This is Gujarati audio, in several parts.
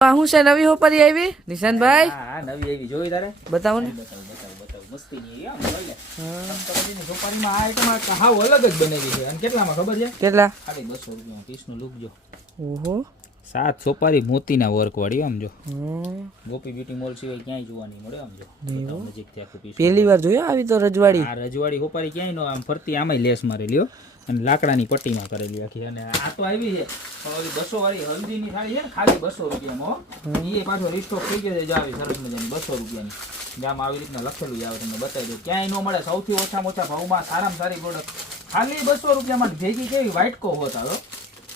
હું છે નવી હોપરી આવી નિશાનભાઈ? હા નવી આવી જોઈ તારે બતાવો ને. બતાવ મસ્તી ની આમ જોઈ લે સપ્તપદીની સોપારીમાં આ આઈટમ હાવ અલગ જ બનેલી છે અને કેટલામાં ખબર છે? કેટલા? ખાલી 200 રૂપિયા પીસનું લુક જો. ઓહો 7 સોપારી મોતીના વર્ક વાળી આમ જો. ગોપી બ્યુટી મોલ સિવાય ક્યાંય જોવા નહીં મળે આમ જો. બતાવ નજીકથી આખું પીસ. પહેલી વાર જોયો આવી તો રજવાડી. આ રજવાડી સોપારી ક્યાંય નો આમ ફરતી આમાંય લેસ મારેલી હો અને લાકડાની પટ્ટીમાં કરેલી આખી. અને આ તો આવી છે પણ ઓલી 200 વાળી હલ્દીની થાળી છે ને ખાલી 200 રૂપિયામાં એ પાછો રિસ્ટોક થઈ ગયો છે જો આવી સરસ મજાની 200 રૂપિયાની. જામ આવી રીતના લખેલું આવે તમને બતાવી દઉં ક્યાંય ન મળે સૌથી ઓછામાં ઓછા ભાવમાં સારામાં સારી પ્રોડક્ટ ખાલી 200 રૂપિયામાં ભેગી કેવી વ્હાઈટ કો હોત આવે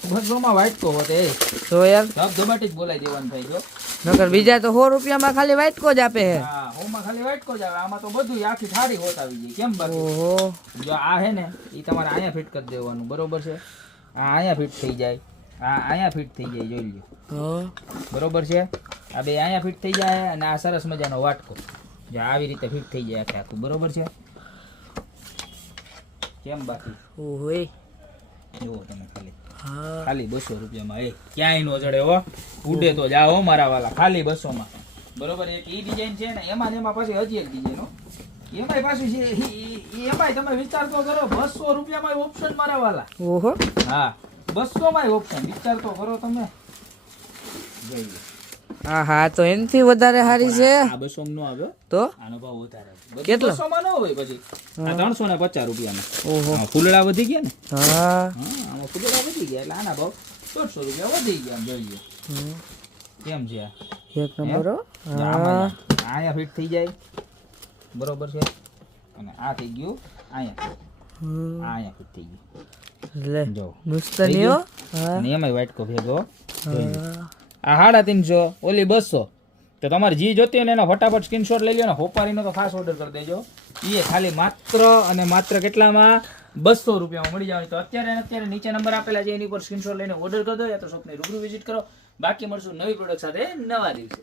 200માં વ્હાઈટ કો હોત એ તો યાર ધબધબાટી જ બોલાઈ દેવાનું થાય જો. નકર બીજા તો 100 રૂપિયામાં ખાલી વ્હાઈટ કો જ આપે હે. હા હોમાં ખાલી વ્હાઈટ કો જ આવે આમાં તો બધું આખી થાળી હોત આવી જાય કેમ બાકી. ઓહો જો આ હે ને એ તમારે અહીંયા ફિટ કરી દેવાનું બરોબર છે. આ અહીંયા ફિટ થઈ જાય આ અહીંયા ફિટ થઈ જાય જોઈ લ્યો બરોબર છે. આ બે અહીંયા ફિટ થઈ જાય અને આ સરસ મજાનો વાટકો જો આવી રીતે ફિટ થઈ જાય આખે આખું બરોબર છે કેમ બાકી. ઓહો એ જુઓ તમે ખાલી હા ખાલી 200 રૂપિયામાં એ ક્યાંય નો જડે હો ઉડે તો જાઓ મારા વાલા ખાલી 200 માં બરોબર. એક ઈ ડિઝાઇન છે ને એમાં ને એમાં પછી હજી એક ડિઝાઇન હો એમાંય પાછું છે એમાંય તમે વિચાર તો કરો 200 રૂપિયામાં ઓપ્શન મારા વાલા. ઓહો હા 200 માં ઓપ્શન વિચાર તો કરો તમે જોઈએ. હા હા તો એનથી વધારે સારી છે આ 200 નો આવ્યો તો આનો ભાવ વધારે છે. કેટલો? 200 માં ન હોય પછી આ 350 રૂપિયામાં. ઓહો હા ફૂલડા વધી ગયા ને. હા હા આમાં ફૂલડા વધી ગયા એટલે આના ભાવ 150 રૂપિયા વધી ગયા આમ જોઈએ કેમ છે આ એક નંબર હો. આમાં અહીંયા ફિટ થઈ જાય બરોબર છે અને આ થઈ ગયું અહીંયા આ અહીંયા ફિટ થઈ ગયું લે જો મસ્ત ની હો. હા અને એમાંય વ્હાઈટ કો ભેગો આ 350 ઓલી 200 તો તમારે જી જોતી હોય ને એનો ફટાફટ સ્ક્રીનશોટ લઈ લ્યો ને હોપારીનો તો ખાસ ઓર્ડર કરી દેજો. એ ખાલી માત્ર અને માત્ર કેટલામાં 200 રૂપિયામાં મળી જાય. તો અત્યારે નીચે નંબર આપેલા છે એની પર સ્ક્રીનશોટ લઈને ઓર્ડર કરી દો યા તો શોપને રૂબરૂ વિઝિટ કરો. બાકી મળશું નવી પ્રોડક્ટ સાથે નવા દિવસે.